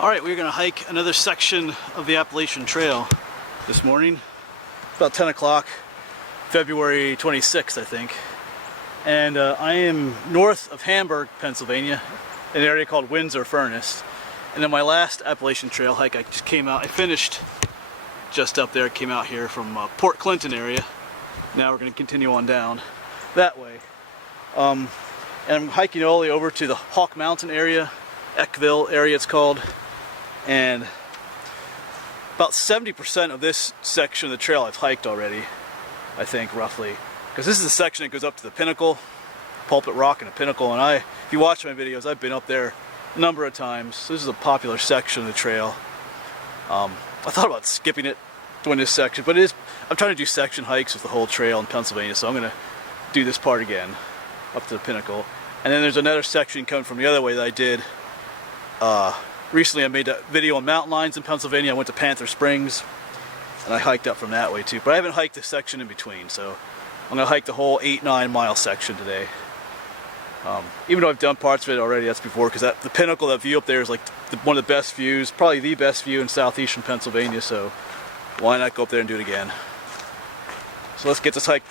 Alright, we're going to hike another section of the Appalachian Trail this morning. It's about 10 o'clock, February 26th, I think. And I am north of Hamburg, Pennsylvania, in an area called Windsor Furnace. And then my last Appalachian Trail hike, I finished just up there, came out here from Port Clinton area. Now we're going to continue on down that way. And I'm hiking all the way over to the Hawk Mountain area, Eckville area it's called. And about 70% of this section of the trail I've hiked already, I think, roughly. Because this is the section that goes up to the pinnacle, Pulpit Rock and the pinnacle. And if you watch my videos, I've been up there a number of times. So this is a popular section of the trail. I thought about skipping it doing this section, but I'm trying to do section hikes with the whole trail in Pennsylvania, so I'm going to do this part again, up to the pinnacle. And then there's another section coming from the other way that I did. Recently I made a video on mountain lions in Pennsylvania. I went to Panther Springs, and I hiked up from that way too. But I haven't hiked the section in between, so I'm going to hike the whole 8-9 mile section today. Even though I've done parts of it already, that's before, because the pinnacle, that view up there is like one of the best views, probably the best view in southeastern Pennsylvania, so why not go up there and do it again? So let's get this hike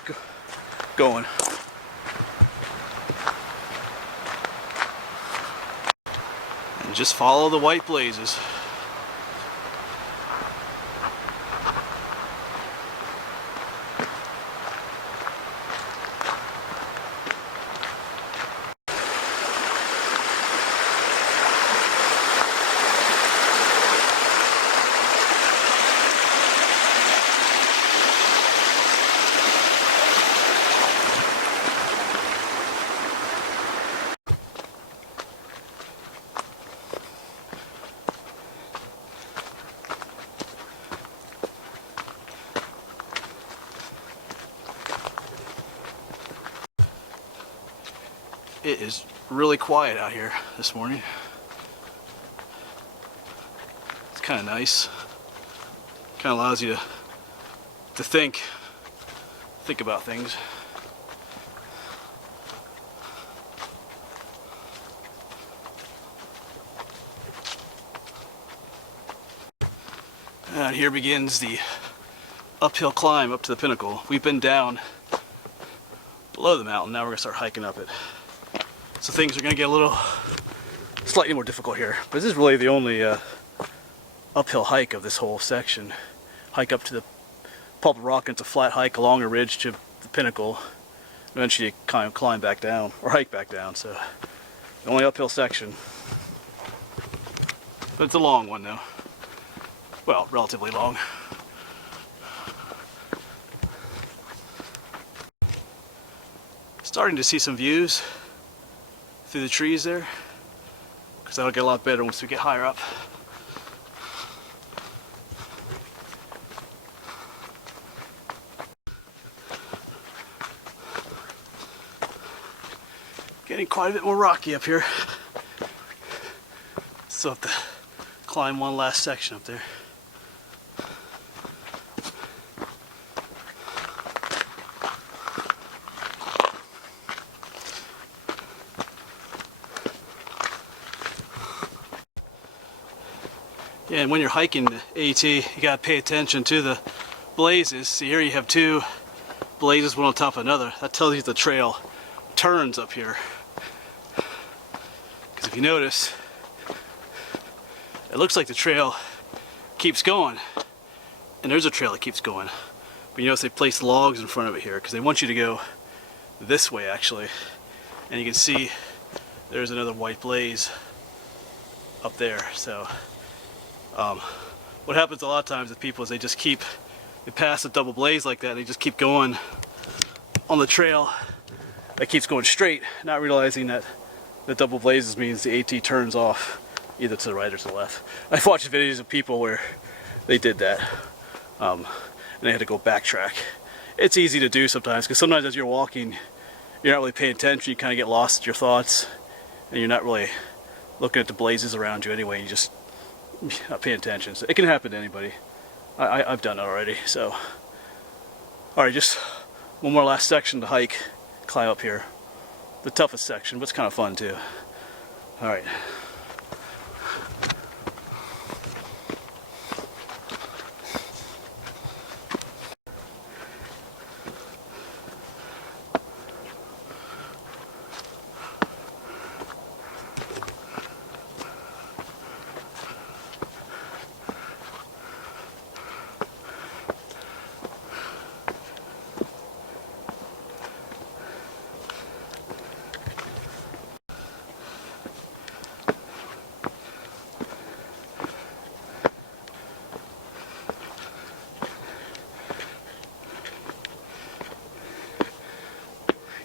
going. And just follow the white blazes. It is really quiet out here this morning. It's kind of nice. Kind of allows you to think about things. And here begins the uphill climb up to the pinnacle. We've been down below the mountain, now we're going to start hiking up it. So things are going to get slightly more difficult here. But this is really the only uphill hike of this whole section. Hike up to the Pulpit Rock, and it's a flat hike along a ridge to the pinnacle. Eventually you kind of climb back down, or hike back down. So the only uphill section. But it's a long one though. Well, relatively long. Starting to see some views through the trees there, because that'll get a lot better once we get higher up. Getting quite a bit more rocky up here, so I have to climb one last section up there. Yeah, and when you're hiking the AT, you gotta pay attention to the blazes. See, here you have two blazes, one on top of another. That tells you the trail turns up here. Because if you notice, it looks like the trail keeps going. And there's a trail that keeps going. But you notice they place logs in front of it here because they want you to go this way actually. And you can see there's another white blaze up there. So what happens a lot of times with people is they pass a double blaze like that, and they just keep going on the trail that keeps going straight, not realizing that the double blazes means the AT turns off either to the right or to the left. I've watched videos of people where they did that, and they had to go backtrack. It's easy to do sometimes, because sometimes as you're walking, you're not really paying attention, you kind of get lost in your thoughts, and you're not really looking at the blazes around you anyway, you just not paying attention. So it can happen to anybody. I've done it already. So, alright, just one more last section to hike, climb up here. The toughest section, but it's kind of fun too. Alright.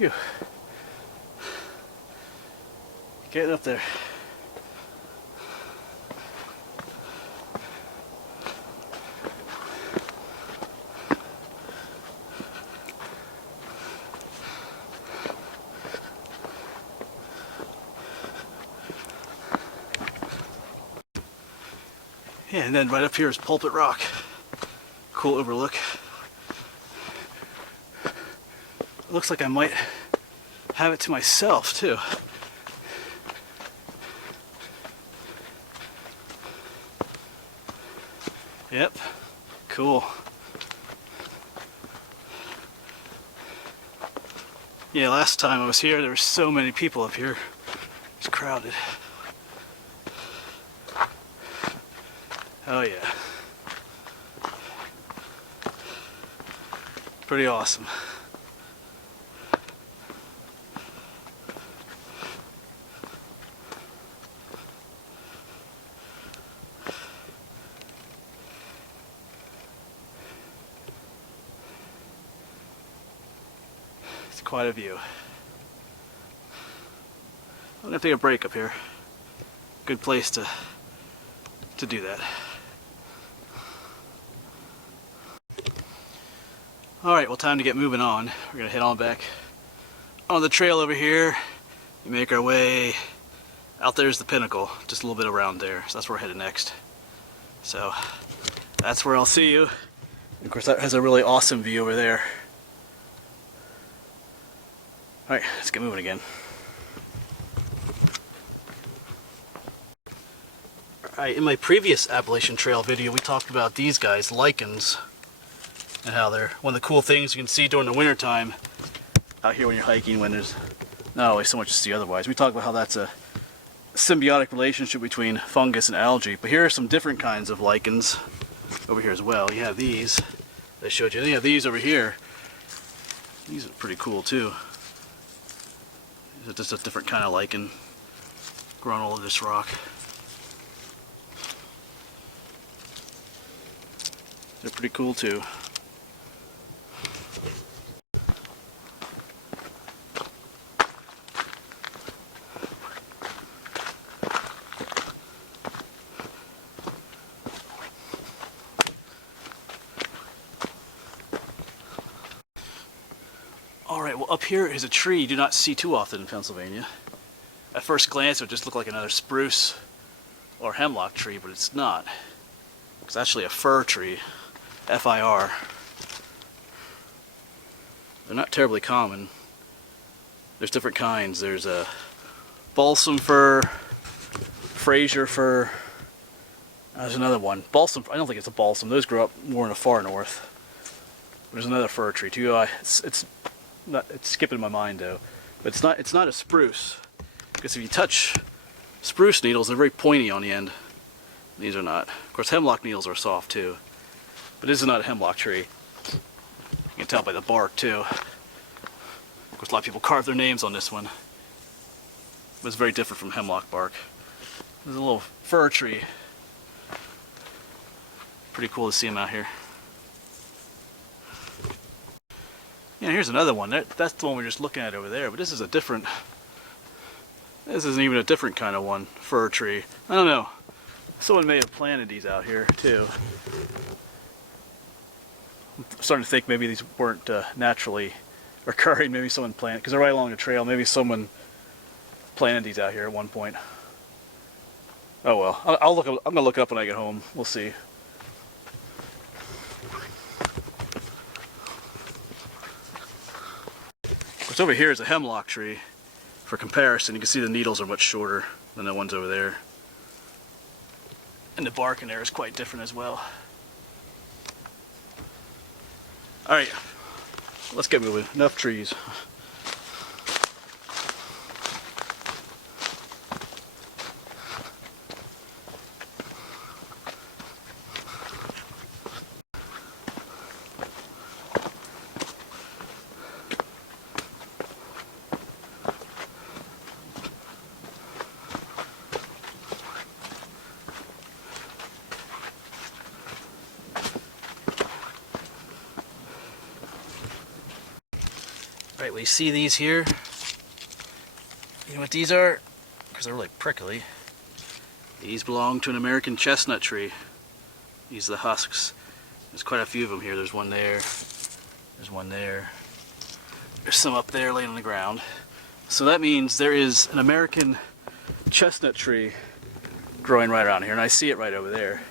Phew. Getting up there. Yeah, and then right up here is Pulpit Rock. Cool overlook. Looks like I might have it to myself too. Yep, cool. Yeah, last time I was here, there were so many people up here. It's crowded. Oh yeah. Pretty awesome. It's quite a view. I'm gonna take a break up here. Good place to do that. Alright, well, time to get moving on. We're gonna head on back on the trail over here. We make our way out. There's the pinnacle, just a little bit around there. So that's where we're headed next. So that's where I'll see you. And of course, that has a really awesome view over there. Alright, let's get moving again. Alright, in my previous Appalachian Trail video, we talked about these guys, lichens, and how they're one of the cool things you can see during the winter time out here when you're hiking, when there's not always so much to see otherwise. We talked about how that's a symbiotic relationship between fungus and algae, but here are some different kinds of lichens over here as well. You have these I showed you, then you have these over here. These are pretty cool too. These are just a different kind of lichen growing all over this rock. They're pretty cool too. Alright, well, up here is a tree you do not see too often in Pennsylvania. At first glance it would just look like another spruce or hemlock tree, but it's not. It's actually a fir tree. F-I-R. They're not terribly common. There's different kinds. There's a balsam fir, Fraser fir. There's another one. Balsam, I don't think it's a balsam. Those grow up more in the far north. There's another fir tree too. It's skipping my mind though. But it's not a spruce. Because if you touch spruce needles, they're very pointy on the end. These are not. Of course, hemlock needles are soft too. But this is not a hemlock tree. You can tell by the bark too. Of course, a lot of people carve their names on this one. But it's very different from hemlock bark. There's a little fir tree. Pretty cool to see them out here. Yeah, here's another one. That's the one we're just looking at over there. But this is a different. This isn't even a different kind of one. Fir tree. I don't know. Someone may have planted these out here too. I'm starting to think maybe these weren't naturally occurring. Maybe someone planted, because they're right along the trail. Maybe someone planted these out here at one point. Oh well, I'll look. I'm gonna look up when I get home. We'll see. Of course, over here is a hemlock tree. For comparison, you can see the needles are much shorter than the ones over there. And the bark in there is quite different as well. Alright, let's get moving. Enough trees. we see these here. You know what these are? Because they're like prickly. These belong to an American chestnut tree. These are the husks. There's quite a few of them here. There's one there. There's one there. There's some up there laying on the ground. So that means there is an American chestnut tree growing right around here, and I see it right over there.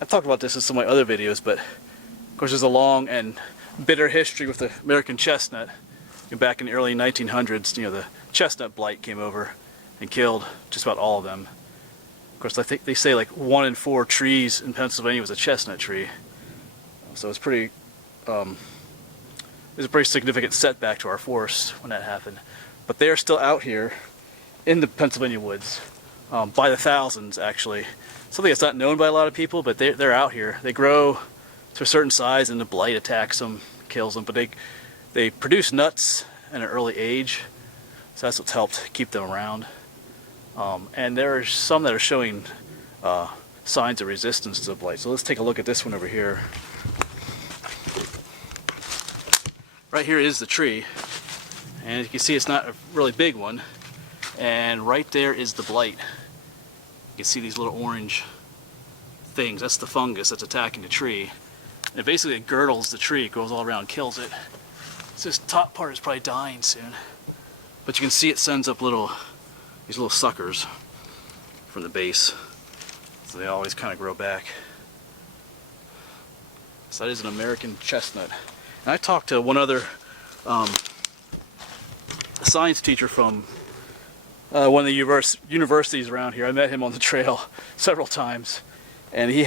I've talked about this in some of my other videos, but of course there's a long and bitter history with the American chestnut. Back in the early 1900s, you know, the chestnut blight came over and killed just about all of them. Of course, I think they say like 1 in 4 trees in Pennsylvania was a chestnut tree. So it's pretty, it was a pretty significant setback to our forest when that happened. But they are still out here in the Pennsylvania woods, by the thousands actually. Something that's not known by a lot of people, but they're out here. They grow to a certain size and the blight attacks them, kills them, but they produce nuts at an early age, so that's what's helped keep them around. And there are some that are showing signs of resistance to the blight. So let's take a look at this one over here. Right here is the tree, and as you can see it's not a really big one, and right there is the blight. You can see these little orange things. That's the fungus that's attacking the tree. And it basically girdles the tree, it goes all around and kills it. So this top part is probably dying soon. But you can see it sends up these little suckers from the base. So they always kind of grow back. So that is an American chestnut. And I talked to one other science teacher from one of the universities around here. I met him on the trail several times, and he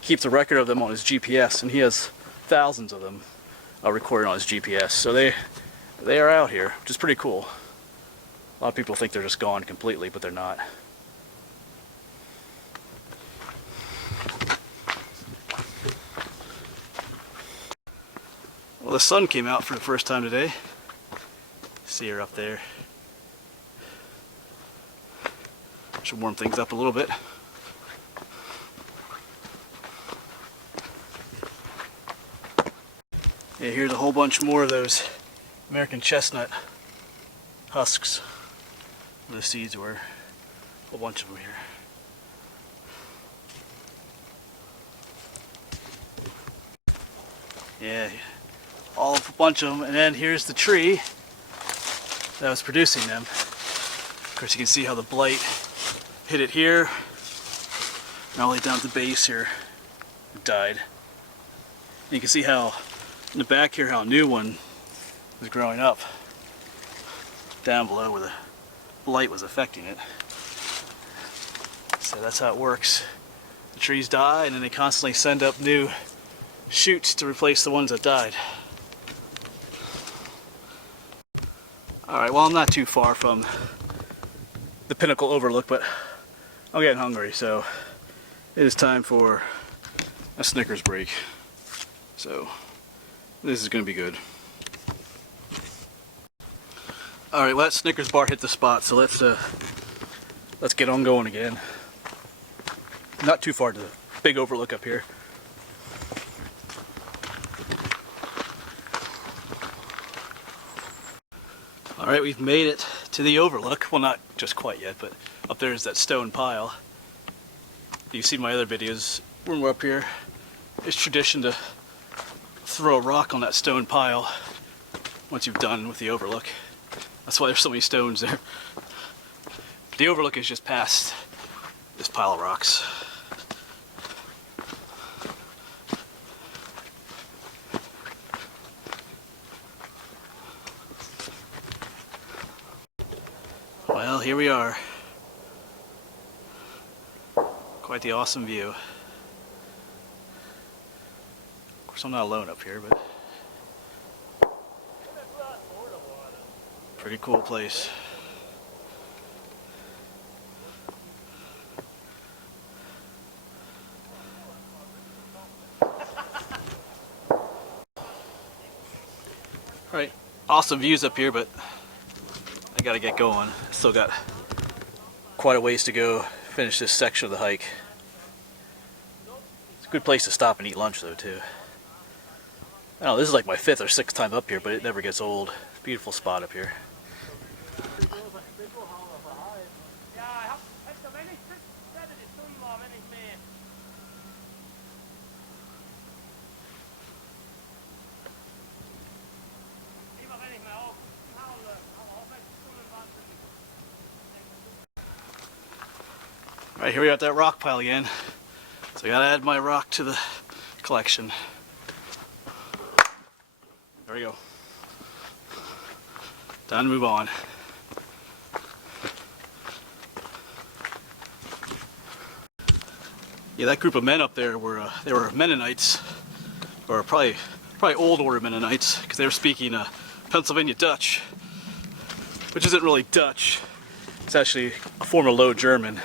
keeps a record of them on his GPS, and he has thousands of them recorded on his GPS. So they are out here, which is pretty cool. A lot of people think they're just gone completely, but they're not. Well, the sun came out for the first time today. See her up there. Should warm things up a little bit. Yeah, here's a whole bunch more of those American chestnut husks where the seeds were. A whole bunch of them here. Yeah, a bunch of them. And then here's the tree that was producing them. Of course, you can see how the blight hit it here, and all the way down to the base here. It died. And you can see how in the back here, how a new one was growing up down below where the blight was affecting it. So that's how it works. The trees die, and then they constantly send up new shoots to replace the ones that died. Alright, well, I'm not too far from the Pinnacle Overlook, but I'm getting hungry, so it is time for a Snickers break. So this is going to be good. Alright, well, that Snickers bar hit the spot, so let's get on going again. Not too far to the big overlook up here. Alright, we've made it to the overlook. Well, not just quite yet, but up there is that stone pile. You've seen my other videos when we're up here. It's tradition to throw a rock on that stone pile once you've done with the overlook. That's why there's so many stones there. But the overlook is just past this pile of rocks. Well, here we are. Quite the awesome view. Of course, I'm not alone up here, but pretty cool place. Alright, awesome views up here, but I gotta get going. Still got quite a ways to go to finish this section of the hike. It's a good place to stop and eat lunch though too. I don't know, this is like my 5th or 6th time up here, but it never gets old. Beautiful spot up here. Alright, here we are at that rock pile again. So I gotta add my rock to the collection. There we go. Time to move on. Yeah, that group of men up there were they were Mennonites, or probably old order Mennonites, because they were speaking Pennsylvania Dutch, which isn't really Dutch. It's actually a form of Low German.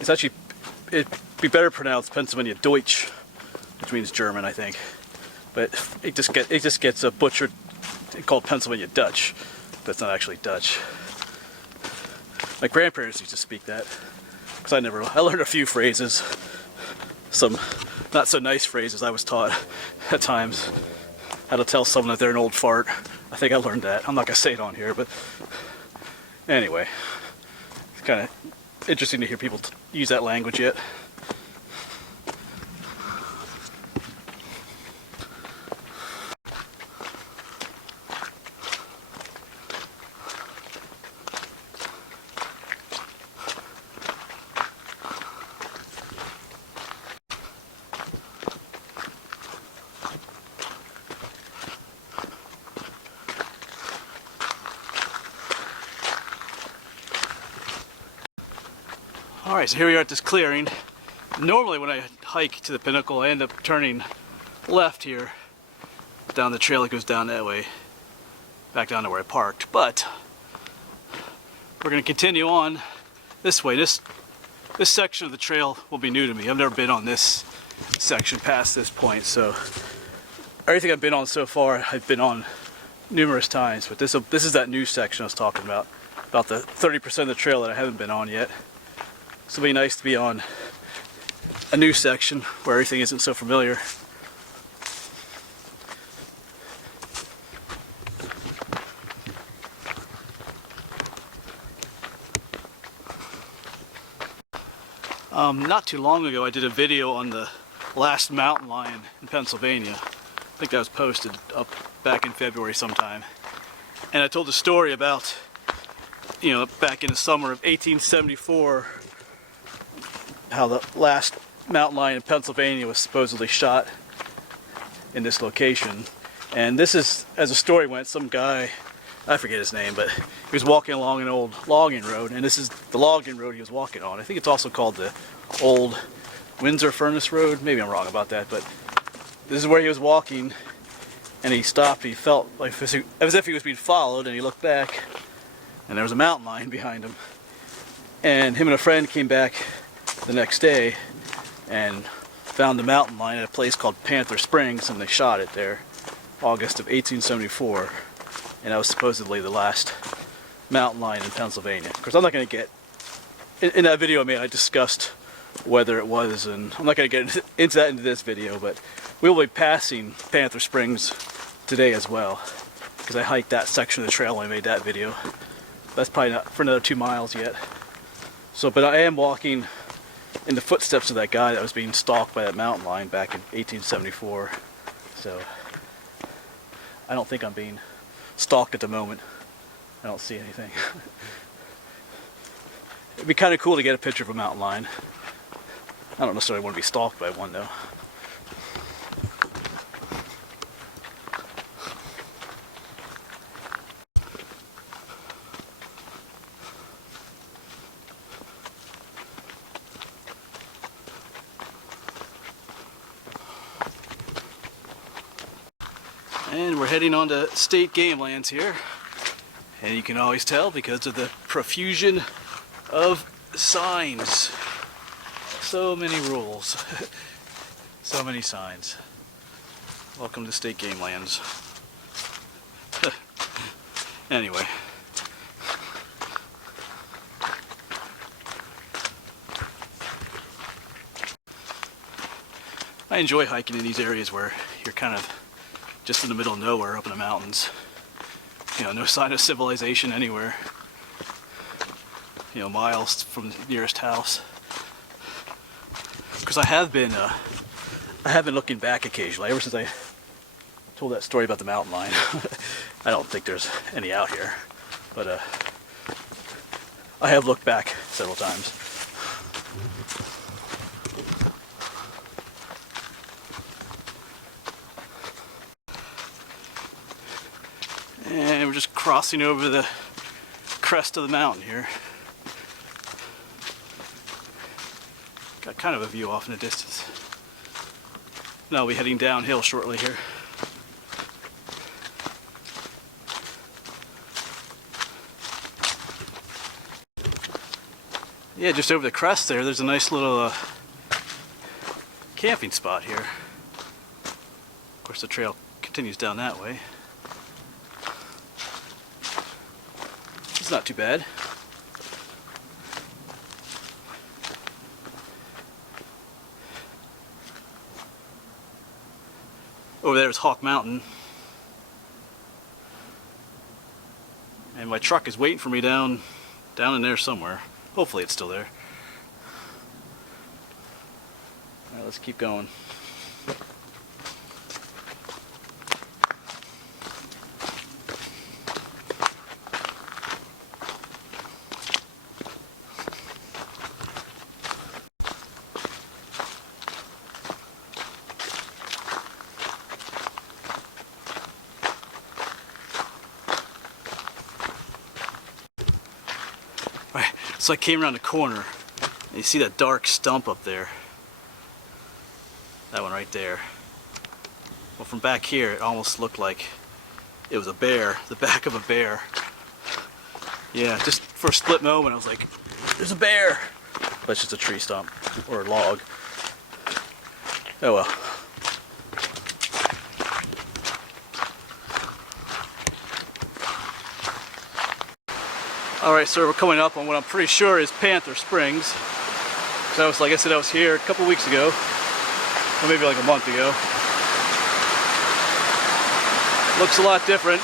It's actually, it'd be better pronounced Pennsylvania Deutsch, which means German, I think. But it just gets butchered and called Pennsylvania Dutch, but it's not actually Dutch. My grandparents used to speak that, because I learned a few phrases, some not so nice phrases I was taught at times. How to tell someone that they're an old fart. I think I learned that. I'm not gonna say it on here, but anyway, it's kind of interesting to hear people use that language yet. Alright, so here we are at this clearing. Normally when I hike to the pinnacle, I end up turning left here down the trail that goes down that way, back down to where I parked. But we're going to continue on this way. This section of the trail will be new to me. I've never been on this section past this point, so everything I've been on so far I've been on numerous times, but this is that new section I was talking about the 30% of the trail that I haven't been on yet. So it'll be nice to be on a new section where everything isn't so familiar. Not too long ago I did a video on the last mountain lion in Pennsylvania. I think that was posted up back in February sometime. And I told the story about, you know, back in the summer of 1874, how the last mountain lion in Pennsylvania was supposedly shot in this location. And this is, as the story went, some guy, I forget his name, but he was walking along an old logging road, and this is the logging road he was walking on. I think it's also called the old Windsor Furnace Road. Maybe I'm wrong about that, but this is where he was walking, and he stopped. He felt like as if he was being followed, and he looked back, and there was a mountain lion behind him. And him and a friend came back the next day and found the mountain lion at a place called Panther Springs, and they shot it there, August of 1874, and that was supposedly the last mountain lion in Pennsylvania. Of course, I'm not going to get in that video I made. I discussed whether it was, and I'm not going to get into that into this video, but we will be passing Panther Springs today as well, because I hiked that section of the trail when I made that video. That's probably not for another 2 miles yet. So, but I am walking in the footsteps of that guy that was being stalked by that mountain lion back in 1874. So I don't think I'm being stalked at the moment. I don't see anything. It'd be kind of cool to get a picture of a mountain lion. I don't necessarily want to be stalked by one though. And we're heading on to state game lands here. And you can always tell because of the profusion of signs. So many rules. So many signs. Welcome to state game lands. Anyway. I enjoy hiking in these areas where you're kind of just in the middle of nowhere up in the mountains. You know, no sign of civilization anywhere. You know, miles from the nearest house. Because I have been looking back occasionally ever since I told that story about the mountain lion. I don't think there's any out here, but I have looked back several times. And we're just crossing over the crest of the mountain here. Got kind of a view off in the distance. Now we'll be heading downhill shortly here. Yeah, just over the crest there's a nice little camping spot here. Of course, the trail continues down that way. It's not too bad. Over there is Hawk Mountain. And my truck is waiting for me down in there somewhere. Hopefully it's still there. Alright, let's keep going. So I came around the corner, and you see that dark stump up there. That one right there. Well, from back here, it almost looked like it was a bear, the back of a bear. Yeah, just for a split moment, I was like, there's a bear! But it's just a tree stump, or a log. Oh well. Alright, so we're coming up on what I'm pretty sure is Panther Springs. So like I said, I was here a couple weeks ago, or maybe like a month ago. Looks a lot different.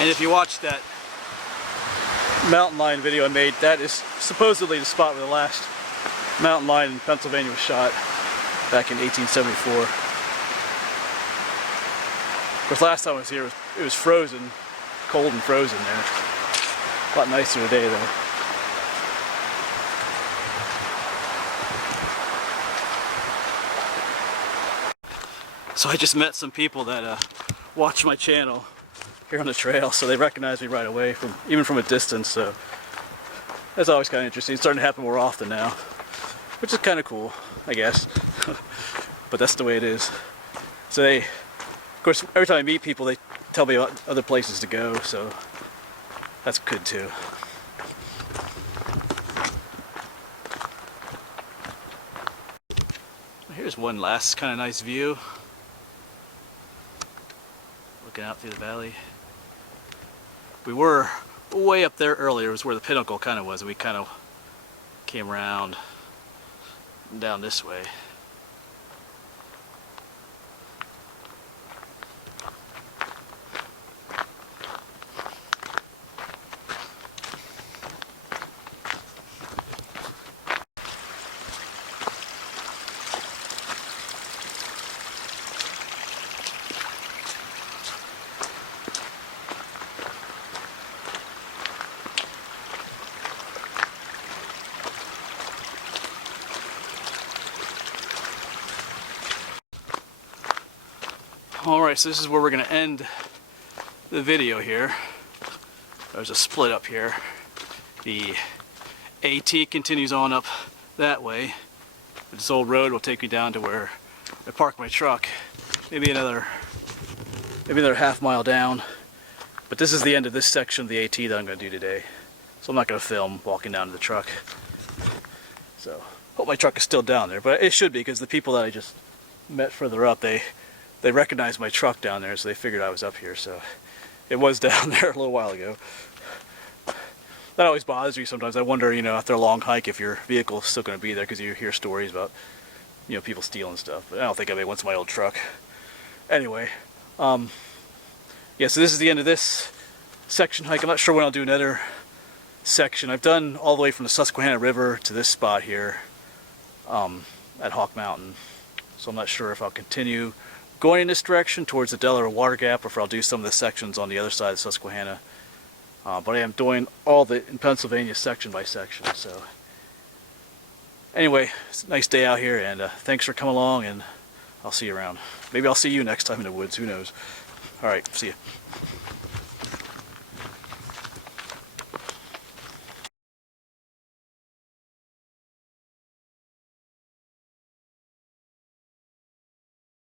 And if you watch that mountain lion video I made, that is supposedly the spot where the last mountain lion in Pennsylvania was shot back in 1874. Of course, last time I was here, it was frozen, cold and frozen there. A lot nicer today though. So I just met some people that watch my channel here on the trail, so they recognize me right away, even from a distance. So that's always kind of interesting. It's starting to happen more often now, which is kind of cool, I guess. But that's the way it is. So they, of course, every time I meet people, they tell me about other places to go, so that's good too. Here's one last kind of nice view, looking out through the valley. We were way up there earlier. It was where the pinnacle kind of was, and we kind of came around down this way. Alright, so this is where we're going to end the video here. There's a split up here. The AT continues on up that way. This old road will take you down to where I park my truck. Maybe another half mile down. But this is the end of this section of the AT that I'm going to do today. So I'm not going to film walking down to the truck. So, hope my truck is still down there. But it should be, because the people that I just met further up, they recognized my truck down there, so they figured I was up here. So, it was down there a little while ago. That always bothers me sometimes. I wonder, you know, after a long hike, if your vehicle is still going to be there, because you hear stories about, you know, people stealing stuff. But I don't think I made once in my old truck. Anyway, yeah, so this is the end of this section hike. I'm not sure when I'll do another section. I've done all the way from the Susquehanna River to this spot here at Hawk Mountain. So I'm not sure if I'll continue going in this direction towards the Delaware Water Gap, or if I'll do some of the sections on the other side of Susquehanna. But I am doing all the in Pennsylvania section by section. So anyway, it's a nice day out here, and thanks for coming along, and I'll see you around. Maybe I'll see you next time in the woods, who knows. Alright, see ya.